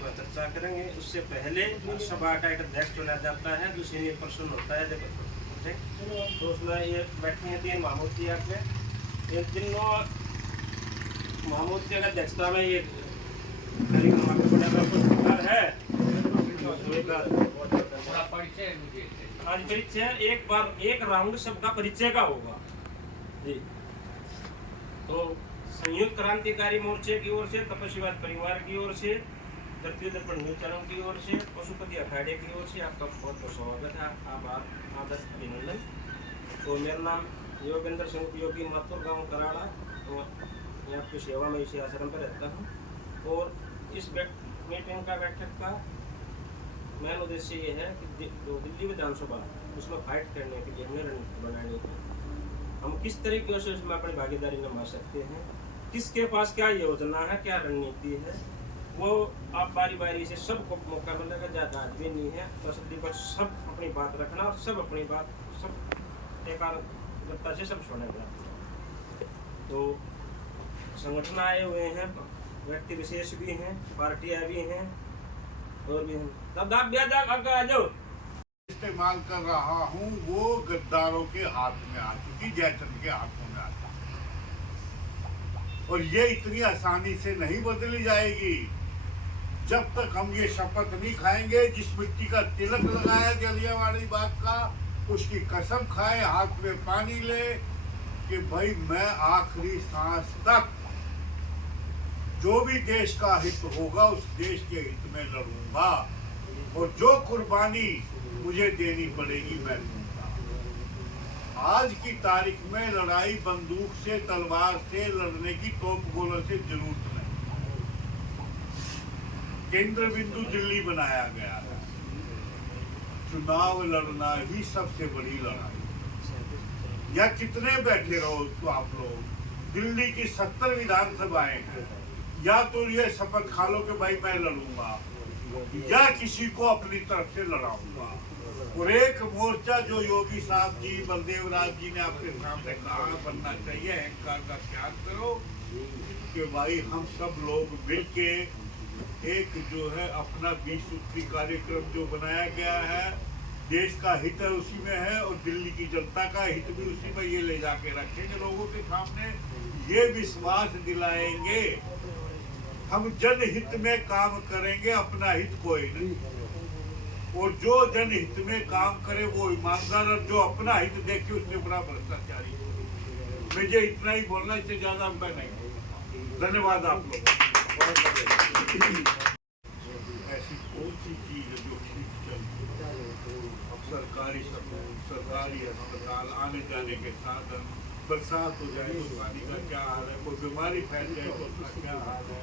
पर चर्चा करेंगे। उससे पहले सभा का एक अध्यक्ष चुना जाता है जो सीनियर पर्सन होता है। तो उसमें ये बैठे हैं 3 महमूद जी। आपने इन तीनों महमूद की अध्यक्षता में ये है। आज परिचय एक बार एक राउंड सबका परिचय का होगा जी। तो संयुक्त क्रांतिकारी मोर्चे की ओर से, तपस्वीवाद परिवार की ओर से, धरती दर्पण न्यूज चैनल की ओर से, पशुपति अखाड़े की ओर से आपका बहुत बहुत स्वागत है। आभार, आदर, अभिनंदन। तो मेरा नाम योगेंद्र सिंह उपयोगी माथुर, गाँव कराड़ा। तो मैं आपकी सेवा में इसी आश्रम पर रहता हूँ। और इस मीटिंग का बैठक का मेन उद्देश्य ये है कि जो दिल्ली विधानसभा उसमें फाइट करने के लिए हमें रणनीति बनानी है। हम किस तरीके से उसमें अपनी भागीदारी निभा सकते हैं, किसके पास क्या योजना है, क्या रणनीति है, वो आप बारी बारी से सबको मौका मिलेगा। ज़्यादा आदमी नहीं है, तसल्ली पर सब अपनी बात रखना और सब अपनी बात सब एकाग्रता से सब सुनेगा। तो संगठन आए हुए हैं, व्यक्ति विशेष भी हैं, पार्टियां भी हैं और भी हैं। तब आप आ जाओ। इस्तेमाल कर रहा हूँ वो गद्दारों के हाथ में आ चुकी, जयचंद के हाथों में आता, और ये इतनी आसानी से नहीं बदली जाएगी जब तक हम ये शपथ नहीं खाएंगे। जिस मिट्टी का तिलक लगाया जलियांवाला बाग का, उसकी कसम खाए, हाथ में पानी ले कि भाई मैं आखिरी सांस तक जो भी देश का हित होगा उस देश के हित में लड़ूंगा, और जो कुर्बानी मुझे देनी पड़ेगी मैं दूंगा। आज की तारीख में लड़ाई बंदूक से, तलवार से लड़ने की, तोप गोलों से जरूरत नहीं। केंद्र बिंदु दिल्ली बनाया गया है। चुनाव लड़ना ही सबसे बड़ी लड़ाई। या कितने बैठे रहो तो आप लोग, दिल्ली की 70 विधानसभाएं हैं, या तो ये शपथ खा लो कि भाई मैं लड़ूंगा, या किसी को अपनी तरफ से लड़ाऊंगा। और एक मोर्चा जो योगी साहब जी, बलदेव राज जी ने आपके सामने कहा बनना चाहिए, अहंकार का त्याग करो कि भाई हम सब लोग मिलके एक जो है अपना 20 सूत्री कार्यक्रम जो बनाया गया है, देश का हित है उसी में है और दिल्ली की जनता का हित भी उसी में, ये ले जाके रखेंगे लोगों के सामने। ये विश्वास दिलाएंगे हम जनहित में काम करेंगे, अपना हित कोई नहीं। और जो जनहित में काम करे वो ईमानदार, और जो अपना हित देखे उससे बड़ा भ्रष्टाचारी। मुझे इतना ही बोलना, इससे ज्यादा मैं नहीं। धन्यवाद आप लोग। ऐसी कौन सी चीज है जो ठीक चलती? अब सरकारी स्कूल, सरकारी अस्पताल, आने जाने के साधन, बरसात हो जाए तो पानी का क्या हाल है, कोई बीमारी फैल जाए तो उसका क्या हाल है,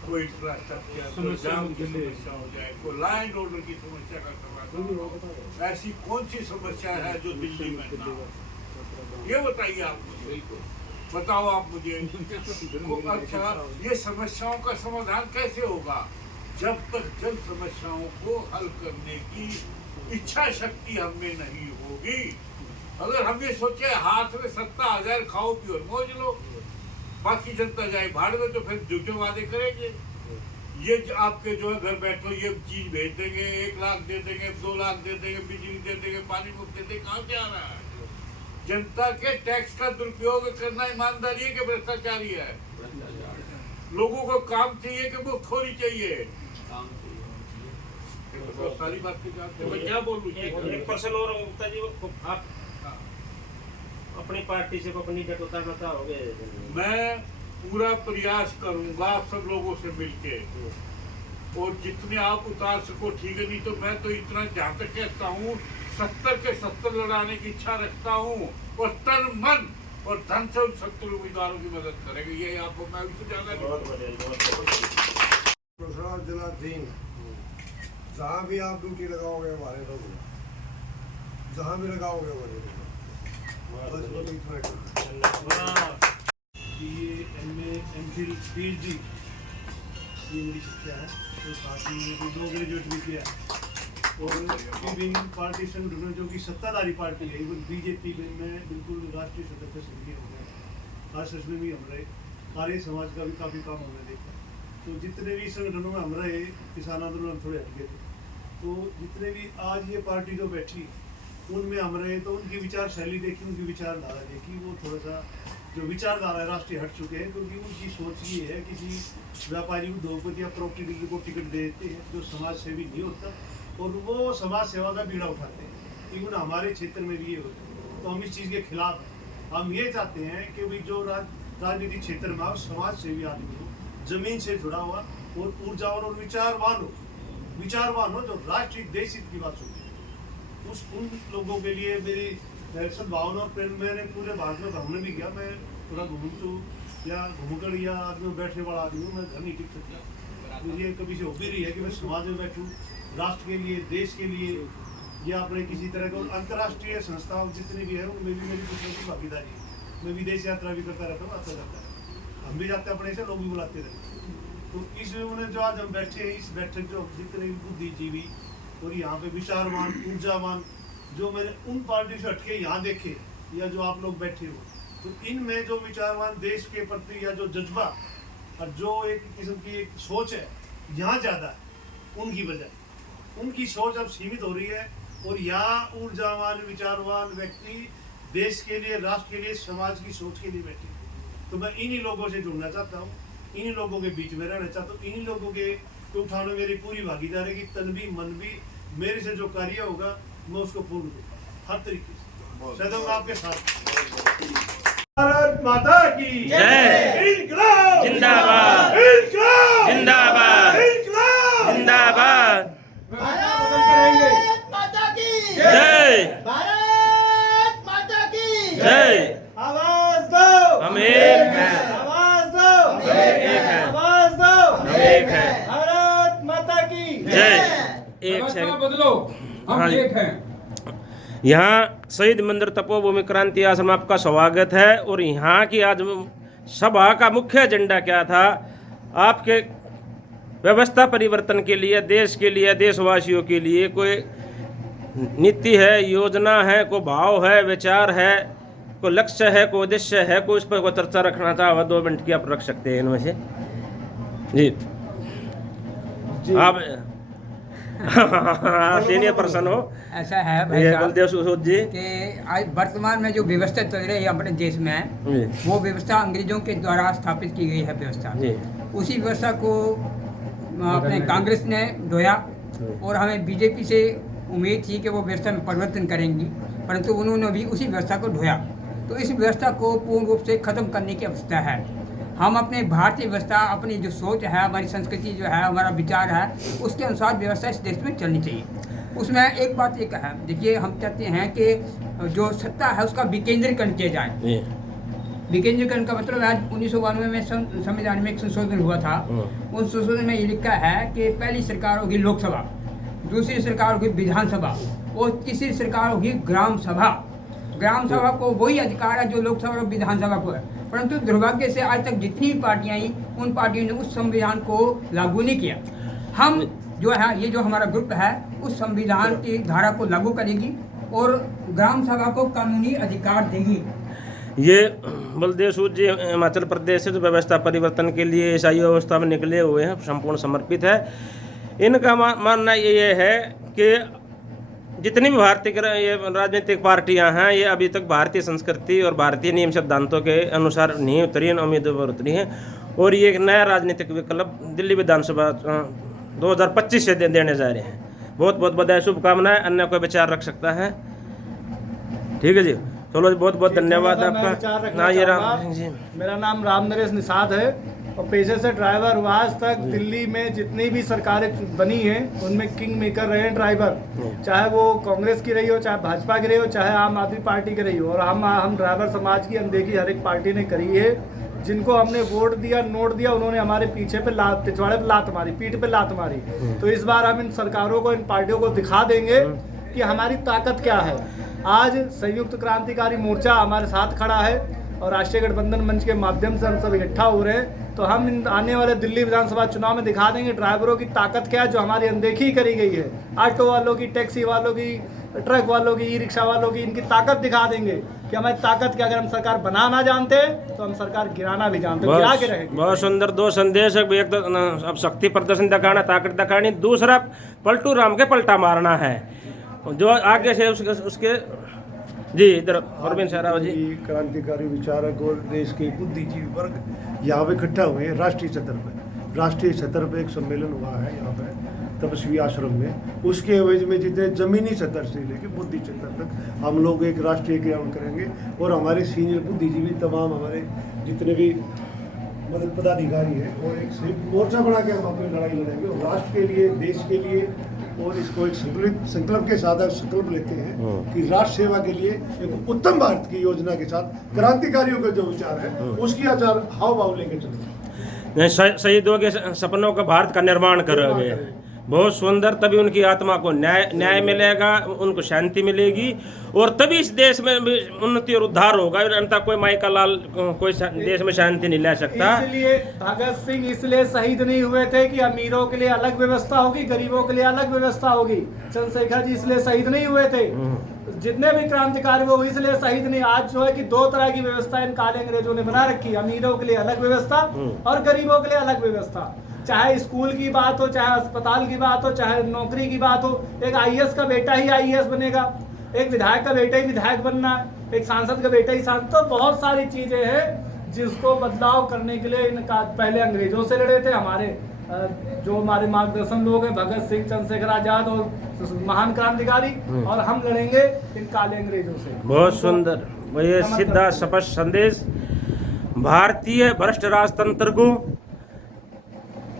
कोई इंफ्रास्ट्रक्चर, कोई जाम की समस्या हो जाए, कोई लॉ एंड ऑर्डर की समस्या का समाधान, ऐसी कौन सी समस्या है जो दिल्ली में ना हो? ये बताइए आप मुझे, बताओ आप मुझे। अच्छा, ये समस्याओं का समाधान कैसे होगा? जब तक जन समस्याओं को हल करने की इच्छा शक्ति हमें नहीं होगी। अगर हम ये सोचे हाथ में सत्ता आ जाए, खाओ पियो मौज लो, बाकी जनता जाए भाड़ में, तो फिर झूठे वादे करेंगे। ये आपके जो है घर बैठो ये चीज भेज देंगे, 1 लाख दे देंगे, 2 लाख दे देंगे, बिजली दे देंगे, पानी मुफ्त दे देंगे, कहाँ से आ रहा है? जनता के टैक्स का दुरुपयोग करना ईमानदारी है कि भ्रष्टाचारी है? लोगों को काम चाहिए कि मुफ्तखोरी चाहिए? तो सारी बात की जानते हैं, मैं क्या बोलूं? एक पर्सन और गुप्ता जी, आप अपनी पार्टी से अपनी कटौता बताओगे? मैं पूरा प्रयास करूंगा आप सब लोगों से मिलके, और जितने आप उतार सको ठीक है, नहीं तो मैं तो इतना जहाँ तक कहता हूँ 70 के 70 लड़ाने की इच्छा रखता हूँ, और तन मन और धन से उन 70 उम्मीदवारों की मदद करेंगे। ये आपको मैं उससे ज्यादा जिला 3 जहाँ भी आप ड्यूटी लगाओगे हमारे लोग, जहाँ भी लगाओगे हमारे लोग, बस वो तो इतना ये MA MPhil PhD ये मेरी शिक्षा है। तो साथ ही मैंने 2 ग्रेजुएट भी किया, और विभिन्न पार्टी संगठनों जो कि सत्ताधारी पार्टी है, इवन बीजेपी में मैं बिल्कुल राष्ट्रीय सदस्य सक्रिय हो गया। खास में भी हमारे आर्य समाज का भी काफ़ी काम हमने देखा। तो जितने भी संगठनों में हम रहे, किसान आंदोलन में थोड़े हटके थे, तो जितने भी आज ये पार्टी जो बैठी उनमें हम रहे, तो उनकी विचार शैली देखी, उनकी विचारधारा देखी, वो थोड़ा सा जो विचारधारा है राष्ट्रीय हट चुके हैं, क्योंकि उनकी सोच ये है किसी व्यापारी उद्योगपति या प्रॉपर्टी डीलर को टिकट दे देते हैं जो समाज सेवी नहीं होता, और वो समाज सेवा का बीड़ा उठाते हैं। इवन हमारे क्षेत्र में भी ये होता है, तो हम इस चीज़ के खिलाफ हैं। हम ये चाहते हैं कि भाई जो राजनीतिक क्षेत्र में आप समाज सेवी आदमी हो, जमीन से जुड़ा हुआ और ऊर्जावान और विचारवान हो जो राष्ट्रीय देश हित की बात सुनते हैं, उन लोगों के लिए मेरी सद्भावना और प्रेम। मैंने पूरे भारत में भ्रमण भी किया, मैं थोड़ा घूमू या घूमकर या आदमी बैठने वाला आदमी हूँ, मैं घर नहीं टिक सकता। मुझे कभी से हॉबी रही है कि मैं समाज में बैठूँ, राष्ट्र के लिए, देश के लिए, या अपने किसी तरह के अंतर्राष्ट्रीय संस्थाओं जितनी भी है उनमें भी मेरी कुछ की भागीदारी है। मैं विदेश यात्रा भी करता रहता हूँ, अच्छा लगता है। हम भी जाते हैं अपने से, लोग भी बुलाते रहते हैं। तो इस उन्हें जो आज हम बैठे हैं, इस बैठक जो जितने बुद्धिजीवी और यहाँ पे विचारवान, ऊर्जावान जो मैंने उन पार्टी से हटके यहाँ देखे, या जो आप लोग बैठे हो, तो इनमें जो विचारवान देश के प्रति या जो जज्बा और जो एक किस्म की एक सोच है यहाँ ज़्यादा है उनकी वजह। उनकी सोच अब सीमित हो रही है, और यहाँ ऊर्जावान विचारवान व्यक्ति देश के लिए, राष्ट्र के लिए, समाज की सोच के लिए बैठे। तो मैं इन्हीं लोगों से जुड़ना चाहता हूँ, इन्हीं लोगों के बीच में रहना चाहता हूँ, इन्हीं लोगों के उठाने मेरी पूरी भागीदारी की, तन भी मन भी, मेरे से जो कार्य होगा मैं उसको पूर्ण दूंगा हर तरीके से। सदैव आपके साथ। भारत माता की जय। इंकलाब जिंदाबाद। इंकलाब जिंदाबाद। इंकलाब जिंदाबाद। भारत माता की जय। भारत माता की जय। आवाज दो, हम एक हैं। आवाज दो, हम एक हैं। आवाज दो, हम एक हैं। भारत माता की जय। एक व्यवस्था सेकंड। बदलो, हम हाँ जी। एक हैं। यहाँ शहीद मंदिर तपोभूमि क्रांति आश्रम में आपका स्वागत है। और यहाँ की आज सभा का मुख्य एजेंडा क्या था? आपके व्यवस्था परिवर्तन के लिए, देश के लिए, देशवासियों के लिए कोई नीति है, योजना है, कोई भाव है, विचार है, कोई लक्ष्य है, कोई उद्देश्य है, कोई इस पर कोई चर्चा रखना चाहो 2 मिनट की आप रख सकते हैं इनमें से। जी आप सीनियर पर्सन हो। ऐसा है भाई ये साहब बलदेव सूद जी। कि आज वर्तमान में जो व्यवस्था चल रही है अपने देश में, जी वो व्यवस्था अंग्रेजों के द्वारा स्थापित की गई है व्यवस्था। जी उसी व्यवस्था को अपने कांग्रेस ने ढोया, और हमें बीजेपी से उम्मीद थी कि वो व्यवस्था में परिवर्तन करेंगी, परंतु उन्होंने भी उसी व्यवस्था को ढोया। तो इस व्यवस्था को पूर्ण रूप से खत्म करने की आवश्यकता है। हम अपने भारतीय व्यवस्था, अपनी जो सोच है, हमारी संस्कृति जो है, हमारा विचार है, उसके अनुसार व्यवस्था इस देश में चलनी चाहिए। उसमें एक बात एक है, देखिए हम चाहते हैं कि जो सत्ता है उसका विकेंद्रीकरण किया जाए। जी विकेंद्रीकरण का मतलब है 1992 में संविधान में एक संशोधन हुआ था। उस संशोधन में ये लिखा है कि पहली सरकार होगी लोकसभा, दूसरी सरकार होगी विधानसभा, और तीसरी सरकार होगी ग्राम सभा। ग्राम सभा को वही अधिकार है जो लोकसभा और विधानसभा को है, परंतु दुर्भाग्य से आज तक जितनी भी पार्टियां आई, उन पार्टियों ने उस संविधान को लागू नहीं किया। हम जो है, ये जो हमारा ग्रुप है, उस संविधान की धारा को लागू करेगी और ग्राम सभा को कानूनी अधिकार देगी। ये बलदेव सूद जी हिमाचल प्रदेश से जो व्यवस्था परिवर्तन के लिए ईसाई व्यवस्था में निकले हुए हैं, संपूर्ण समर्पित है। इनका मानना ये है कि जितनी भी भारतीय ये राजनीतिक पार्टियां हैं, ये अभी तक भारतीय संस्कृति और भारतीय नियम सिद्धांतों के अनुसार नहीं उतरी हैं, उम्मीदों पर उतरी हैं। और ये एक नया राजनीतिक विकल्प दिल्ली विधानसभा 2025 से देने जा रहे हैं। बहुत बहुत बधाई, शुभकामनाएं। अन्य कोई विचार रख सकता है? ठीक है जी, चलो बहुत बहुत धन्यवाद आपका। हाँ ये राम जी। मेरा नाम राम नरेश निषाद है और पेशे से ड्राइवर हूँ। आज तक दिल्ली में जितनी भी सरकारें बनी हैं उनमें किंग मेकर रहे हैं ड्राइवर, चाहे वो कांग्रेस की रही हो, चाहे भाजपा की रही हो, चाहे आम आदमी पार्टी की रही हो। और हम ड्राइवर समाज की अनदेखी हर एक पार्टी ने करी है। जिनको हमने वोट दिया, नोट दिया, उन्होंने हमारे पीछे पे पिछवाड़े पे लात मारी, पीठ पे लात मारी। तो इस बार हम इन सरकारों को, इन पार्टियों को दिखा देंगे कि हमारी ताकत क्या है। आज संयुक्त क्रांतिकारी मोर्चा हमारे साथ खड़ा है और राष्ट्रीय गठबंधन मंच के माध्यम से हम सब इकट्ठा हो रहे हैं। तो हम इन आने वाले दिल्ली विधानसभा चुनाव में दिखा देंगे ड्राइवरों की ताकत क्या है, जो हमारी अनदेखी करी गई है। ऑटो वालों की, टैक्सी वालों की, ट्रक वालों की, ई रिक्शा वालों की, इनकी ताकत दिखा देंगे। कि हमारी ताकत के अगर हम सरकार बना ना जानते तो हम सरकार गिराना भी जानते, गिरा के रहेंगे। बहुत सुंदर दो संदेश है। एक तो अब शक्ति प्रदर्शन दिखाना, ताकत दिखानी, दूसरा पलटू राम के पलटा मारना है जो आगे से उसके जी इधर अरविंद सहराव जी। क्रांतिकारी विचारक और देश के बुद्धिजीवी वर्ग यहाँ पे इकट्ठा हुए हैं राष्ट्रीय सतर पे एक सम्मेलन हुआ है यहाँ पे तपस्वी आश्रम में। उसके एवज में जितने जमीनी सतर से लेकर बुद्धि सतर तक हम लोग एक राष्ट्रीय क्रियान्वयन करेंगे और हमारे सीनियर बुद्धिजीवी तमाम हमारे जितने भी मतलब पदाधिकारी हैं और एक मोर्चा बना के हम अपनी लड़ाई लड़ेंगे और राष्ट्र के लिए, देश के लिए, और इसको एक संकल्प के साथ संकल्प लेते हैं कि राष्ट्र सेवा के लिए एक उत्तम भारत की योजना के साथ क्रांतिकारियों के जो विचार है उसकी आचार हाव भाव लेके चलेंगे। शहीदों के सपनों का भारत का निर्माण करोगे। बहुत सुंदर। तभी उनकी आत्मा को न्याय मिलेगा, उनको शांति मिलेगी और तभी इस देश में भी उन्नति और उद्धार होगा। अन्यथा कोई माई का लाल कोई देश में शांति नहीं ला सकता। इसलिए भगत सिंह इसलिए शहीद नहीं हुए थे कि अमीरों के लिए अलग व्यवस्था होगी, गरीबों के लिए अलग व्यवस्था होगी। चंद्रशेखर जी इसलिए शहीद नहीं हुए थे। जितने भी क्रांतिकारी वो इसलिए शहीद नहीं। आज जो है कि दो तरह की व्यवस्था इन काले अंग्रेजों ने बना रखी, अमीरों के लिए अलग व्यवस्था और गरीबों के लिए अलग व्यवस्था। चाहे स्कूल की बात हो, चाहे अस्पताल की बात हो, चाहे नौकरी की बात हो। एक आईएएस का बेटा ही आईएएस बनेगा, एक विधायक का बेटा ही विधायक बनना है, एक सांसद का बेटा ही सांसद। तो बहुत सारी चीजें हैं जिसको बदलाव करने के लिए इनका पहले अंग्रेजों से लड़े थे हमारे जो हमारे मार्गदर्शन लोग हैं, भगत सिंह, चंद्रशेखर आजाद और महान क्रांतिकारी, और हम लड़ेंगे इन काले अंग्रेजों से। बहुत सुंदर। ये सीधा स्पष्ट संदेश भारतीय भ्रष्ट राजतंत्र को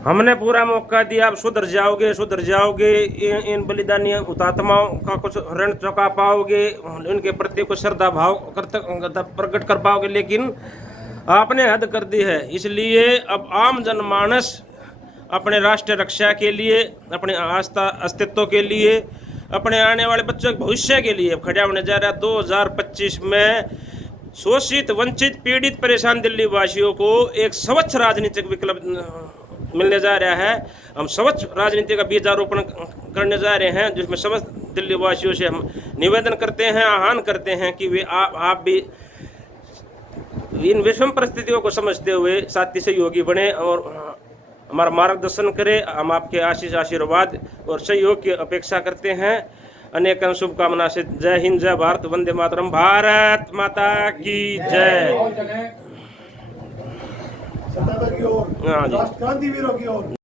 हमने पूरा मौका दिया। आप सुधर जाओगे, इन बलिदानी हुतात्माओं का कुछ ऋण चुका पाओगे, उनके प्रति कुछ श्रद्धा भाव प्रकट कर पाओगे, लेकिन आपने हद कर दी है। इसलिए अब आम जनमानस अपने राष्ट्र रक्षा के लिए, अपने आस्था अस्तित्व के लिए, अपने आने वाले बच्चों के भविष्य के लिए खड़ा होने जा रहा है। 2025 में शोषित, वंचित, पीड़ित, परेशान दिल्ली वासियों को एक स्वच्छ राजनीतिक विकल्प मिलने जा रहा है। हम स्वच्छ राजनीति का बीजारोपण करने जा रहे हैं, जिसमें समस्त दिल्ली वासियों से हम निवेदन करते हैं, आह्वान करते हैं कि वे आप भी इन विषम परिस्थितियों को समझते हुए साथी सहयोगी बने और हमारा मार्गदर्शन करें। हम आपके आशीष, आशीर्वाद और सहयोग की अपेक्षा करते हैं। अनेक शुभकामना से जय हिंद, जय भारत, वंदे मातरम, भारत माता की जय। सत्ता की ओर, राष्ट्र क्रांतिवीरों की ओर।